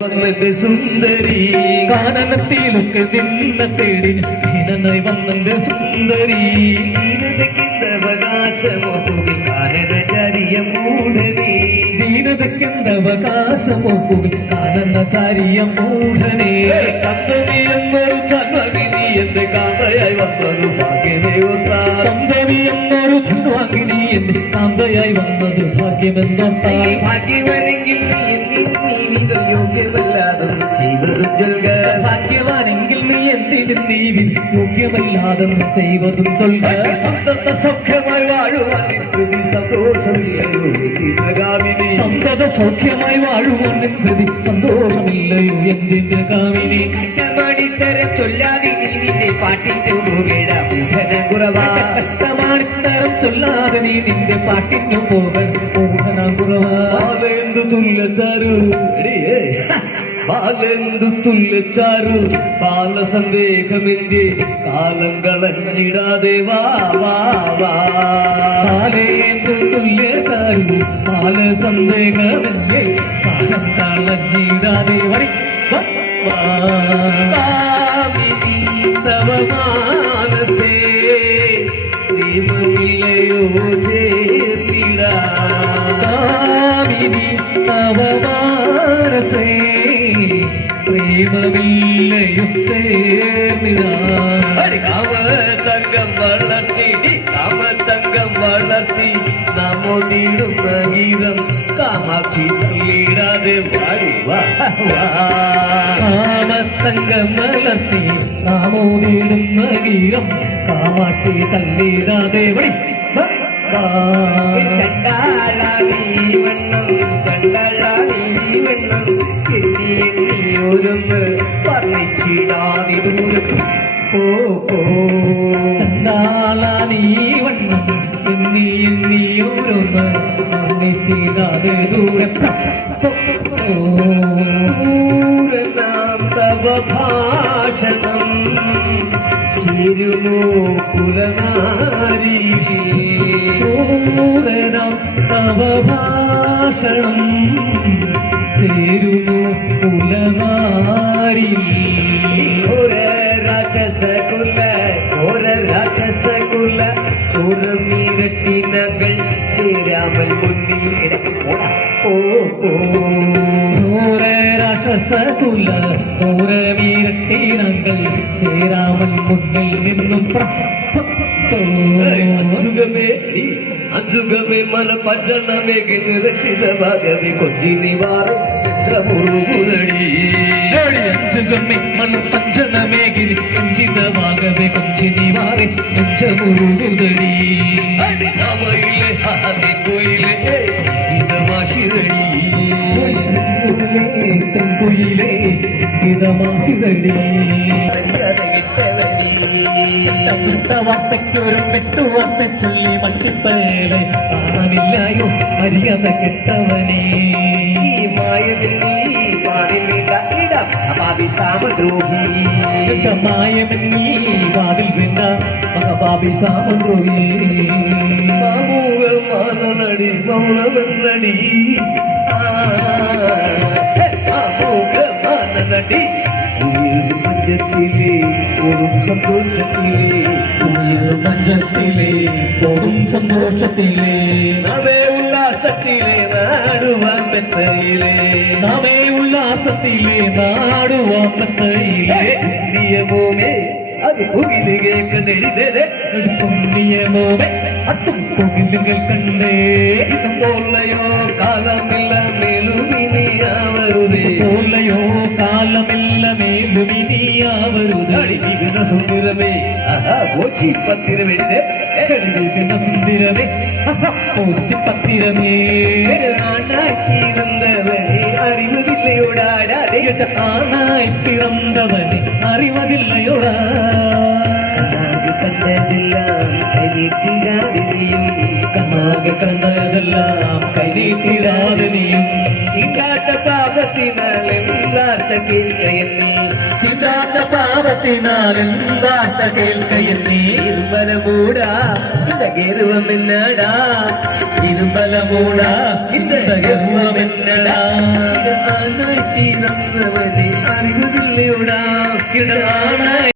വന്നെന്റെ സുന്ദരി കാനനത്തിലൊക്കെ നിന്നെ തേടി ീനനായി വന്നെന്റെ സുന്ദരി ദീനതയ്ക്കെന്തവകാശമോ പുകിൽ കാനനചാരിയ മൂഢനേ ദീനതയ്ക്കെന്തവകാശമോ പുകിൽ കാനനചാരിയ മൂഢനേ സന്തമി എന്നൊരു ചന്മവിനി എന്റെ കാന്തയായി വന്നത് ഭാഗ്യമേ ഓർത്താ സന്തമി എന്നൊരു ചന്വാങ്ങിനി എന്റെ കാന്തയായി വന്നത് ഭാഗ്യമെന്നോർത്താ ഭാഗ്യവനെങ്കിൽ യോഗ്യമല്ലാതെന്ന് ചെയ്വതും ചൊൽക ഭാഗ്യവാനെങ്കിൽ നീ എന്തിനും നീ യോഗ്യമല്ലാതെന്ന് ചെയ്വതും ചൊൽക സന്തത സൗഖ്യമായി വാഴുവാൻ പ്രതി സന്തോഷമില്ലയോ എന്തിന് സന്തത സൗഖ്യമായി വാഴുവാൻ പ്രതി സന്തോഷമില്ലയോ എന്തിന് കാമിനി കഷ്ടമാടിത്തരം ചൊല്ലാതെ നീ നിന്റെ പാട്ടിന്റെ പോകേട മോഹന കുറവാ കഷ്ടമാടിത്തരം ചൊല്ലാതെ നീ നിന്റെ പാട്ടിന് പോകേട മോഹന കുറവാ ബാലെന്തു തുല്യചാരു ബാലെന്തു തുല്യചാരു ബാലസന്ദേഹമെന്റെ കാലം കളഞ്ഞിടാതെ വാ വാ വാ ബാലെന്തു തുല്യചാരു ബാലസന്ദേഹമെന്റെ കാലം കളഞ്ഞിടാതെ വരി തവ മാനസേ പ്രേമമില്ലയോ ചേർത്തിടാ തവ മാനസേ പ്രേമമില്ലയോ ചേർത്തിടാ കാമതങ്കം വളർത്തി നാമോദിടുന്ന ഗീതം കാമാക്ഷി തള്ളിടാതെ വാടി വാ കാമതങ്കം വളർത്തി നാമോദിടുന്ന ഗീതം കാമാക്ഷി തള്ളിടാതെ വടി ചണ്ടാളി വണ്ണം ഓരോന്ന് പറഞ്ഞിടാതി ദൂരം ചണ്ടാളി വണ്ണം എന്നീ ഓരോന്ന് പറഞ്ഞിടാതെ ദൂരം നാം തവ ഭാഷണം ചേരുമോ പുലനാരി പൂരനാം തവ ഭാഷണം ചേരുമോ പുലനാരി ഘോര രാക്ഷസകുല ചോരമീരട്ടിനകൾ ചേരാമൽ മുന്നിൽ ഘോര രാക്ഷസകുല ചോരമീരട്ടിനകൾ ചേരാമൽ മുന്നിൽ നിന്നും അഞ്ചുഗമേ മല പഞ്ചണമേ നിരട്ടിതമാകവേ കൊഞ്ചി നിവാറി മുറുകുതടി അഞ്ചുഗമേ മല പഞ്ചണമേകിനി കൊഞ്ചിതമാകവേ കൊഞ്ചി നിവാറി മുറുകുതടി രാമയിലെ ഹാദിക്കുയിലെ ഇതമാശിരടി തെങ്കുയിലെ ഇതമാശിരടി വാർത്തയ്ക്കൊരു പെട്ടുവാർത്ത ചൊല്ലി മട്ടിപ്പേലെ കാണാനില്ലായോ മര്യാദ കെട്ടവനെ മായമെന്നീ വാതിൽ വേണ്ട മഹാബാബി സാമദ്രോഹി മാമൂകമാനടി മൗനമെന്നടി മാമൂകമാനടി മഞ്ചത്തിലെ ഓടും സന്തോഷത്തിലെ മഞ്ചത്തിലെ ഓടും സന്തോഷത്തിലെ നവേ ഉല്ലാസത്തിലെ നാടുവാൻ മെത്തയിലെ നവേ ഉല്ലാസത്തിലെ നാടുവാൻ മെത്തയിലെ നിയമോമേ അത് പുകില് കേൾക്കണ്ടേ പുണ്യമോമേ അതും പുകില് കേൾക്കണ്ടേ ഇതുപോലെയോ കാലമില്ല മേലുമിനിയാവരുതേ പോലെയോ കാലമില്ല മേലുമിനിയാവരുതേ അടിക്കുന്ന സുന്ദരമേ കോച്ചി പത്തിരമെഴുതേ സുന്ദരമേ കോച്ചി പത്തിരമേ ആണാക്കിയിരുന്നവനെ അറിവതില്ലയോടാടാതെ ആണായി പിറന്നവനെ അറിവതില്ലയോടാ കണ്ടതെല്ലാം നീട്ടിടാതെ നീയും കണ്ണാകെ കണ്ണതെല്ലാം കൈനീട്ടിടാതെ നീയും ഇണ്ടാത്ത പാപത്തിനാൽ എന്താത്ത കേൾക്കയെന്നേ ഇണ്ടാത്ത പാപത്തിനാൽ എന്താത്ത കേൾക്കയെന്നേ ഇരുമ്പലമൂടാ இந்த கெருவம் என்னடா இரும்பலமூடா இந்த கெருவம் என்னடா அறிவதில்லையோடா